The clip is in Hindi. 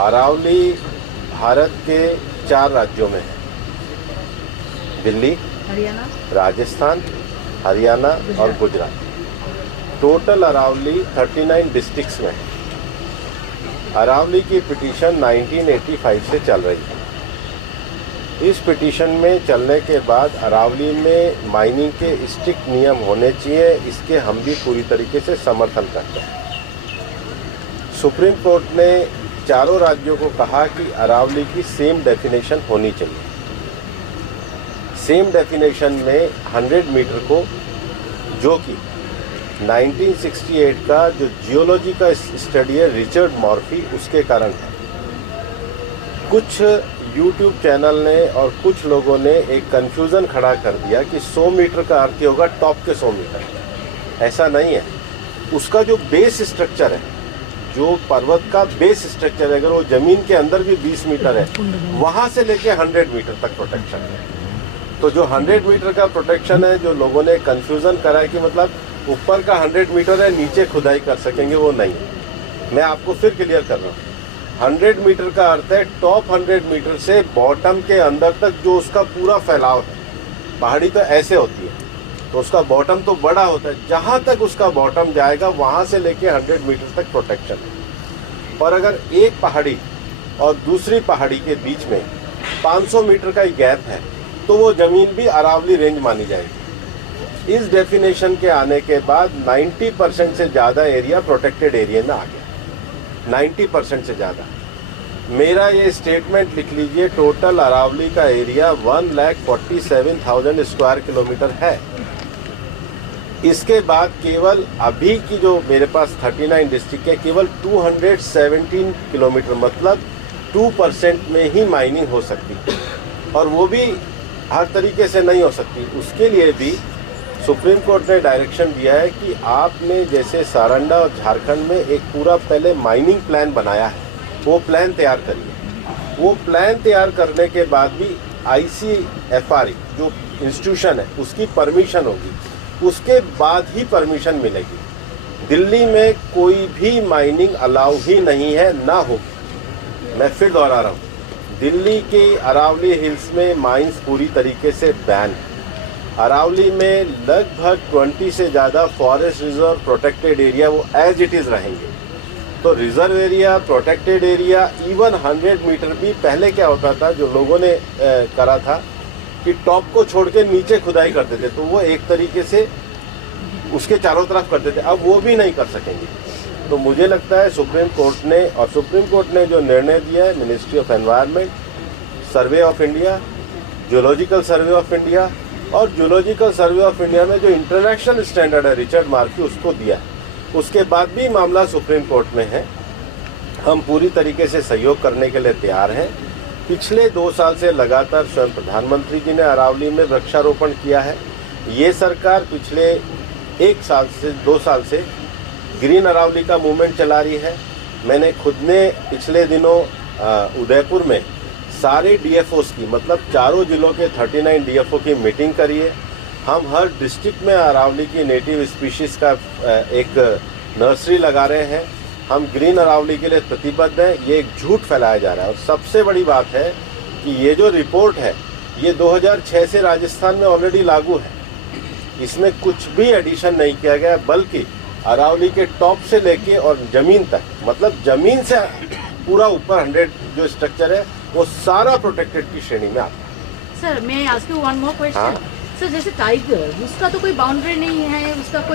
अरावली भारत के 4 राज्यों में है। दिल्ली, हरियाणा, राजस्थान, हरियाणा और गुजरात। टोटल अरावली 39 डिस्ट्रिक्ट्स में है। अरावली की पिटीशन 1985 से चल रही है। इस पिटीशन में चलने के बाद अरावली में माइनिंग के स्ट्रिक्ट नियम होने चाहिए, इसके हम भी पूरी तरीके से समर्थन करते हैं। सुप्रीम कोर्ट ने चारों राज्यों को कहा कि अरावली की सेम डेफिनेशन होनी चाहिए। सेम डेफिनेशन में 100 मीटर को, जो कि 1968 का जो जियोलॉजी का स्टडी है रिचर्ड मॉर्फी, उसके कारण है। कुछ यूट्यूब चैनल ने और कुछ लोगों ने एक कंफ्यूजन खड़ा कर दिया कि 100 मीटर का अर्थ होगा टॉप के 100 मीटर। ऐसा नहीं है। उसका जो बेस स्ट्रक्चर है, जो पर्वत का बेस स्ट्रक्चर है, अगर वो जमीन के अंदर भी 20 मीटर है, वहां से लेके 100 मीटर तक प्रोटेक्शन है। तो जो 100 मीटर का प्रोटेक्शन है, जो लोगों ने कंफ्यूजन करा है कि मतलब ऊपर का 100 मीटर है, नीचे खुदाई कर सकेंगे, वो नहीं। मैं आपको फिर क्लियर कर रहा हूँ। 100 मीटर का अर्थ है टॉप 100 मीटर से बॉटम के अंदर तक जो उसका पूरा फैलाव है। पहाड़ी तो ऐसे होती है, तो उसका बॉटम तो बड़ा होता है, जहां तक उसका बॉटम जाएगा वहां से लेके 100 मीटर तक प्रोटेक्शन है। और अगर एक पहाड़ी और दूसरी पहाड़ी के बीच में 500 मीटर का ही गैप है, तो वो जमीन भी अरावली रेंज मानी जाएगी। इस डेफिनेशन के आने के बाद 90% से ज़्यादा एरिया प्रोटेक्टेड एरिया में आ गया। 90% से ज़्यादा। मेरा ये स्टेटमेंट लिख लीजिए, टोटल अरावली का एरिया 1,47,000 स्क्वायर किलोमीटर है। इसके बाद केवल अभी की जो मेरे पास 39 डिस्ट्रिक्ट है, केवल 217 किलोमीटर, मतलब 2% में ही माइनिंग हो सकती है। और वो भी हर तरीके से नहीं हो सकती। उसके लिए भी सुप्रीम कोर्ट ने डायरेक्शन दिया है कि आपने जैसे सारंडा और झारखंड में एक पूरा पहले माइनिंग प्लान बनाया है, वो प्लान तैयार करिए। वो प्लान तैयार करने के बाद भी ICFR जो इंस्टीट्यूशन है उसकी परमिशन होगी, उसके बाद ही परमिशन मिलेगी। दिल्ली में कोई भी माइनिंग अलाउ ही नहीं है, ना होगी। मैं फिर दोहरा रहा हूँ, दिल्ली के अरावली हिल्स में माइंस पूरी तरीके से बैन है। अरावली में लगभग 20 से ज़्यादा फॉरेस्ट रिजर्व प्रोटेक्टेड एरिया वो एज इट इज़ रहेंगे। तो reserve area, protected area, even 100 metre भी पहले क्या होता था, जो लोगों ने करा था कि टॉप को छोड़ के नीचे खुदाई करते थे, तो वो एक तरीके से उसके चारों तरफ करते थे। अब वो भी नहीं कर सकेंगे। तो मुझे लगता है सुप्रीम कोर्ट ने जो निर्णय दिया है, ministry of environment, survey of India, geological survey of India, और जियोलॉजिकल सर्वे ऑफ इंडिया में जो इंटरनेशनल स्टैंडर्ड है रिचर्ड मॉर्फी, उसको दिया है। उसके बाद भी मामला सुप्रीम कोर्ट में है। हम पूरी तरीके से सहयोग करने के लिए तैयार हैं। पिछले 2 साल से लगातार स्वयं प्रधानमंत्री जी ने अरावली में वृक्षारोपण किया है। ये सरकार पिछले 2 साल से ग्रीन अरावली का मूवमेंट चला रही है। मैंने खुद ने पिछले दिनों उदयपुर में सारे DFOs की, मतलब चारों जिलों के 39 DFO की मीटिंग करी है। हम हर डिस्ट्रिक्ट में अरावली की नेटिव स्पीशीज़ का एक नर्सरी लगा रहे हैं। हम ग्रीन अरावली के लिए प्रतिबद्ध हैं। ये एक झूठ फैलाया जा रहा है। और सबसे बड़ी बात है कि ये जो रिपोर्ट है, ये 2006 से राजस्थान में ऑलरेडी लागू है। इसमें कुछ भी एडिशन नहीं किया गया, बल्कि अरावली के टॉप से लेके और ज़मीन तक, मतलब ज़मीन से पूरा ऊपर 100 जो स्ट्रक्चर है, वो सारा प्रोटेक्टेड की श्रेणी में आता है। सर मैं ask you one more question. Sir जैसे टाइगर, उसका तो कोई बाउंड्री नहीं है, उसका कोई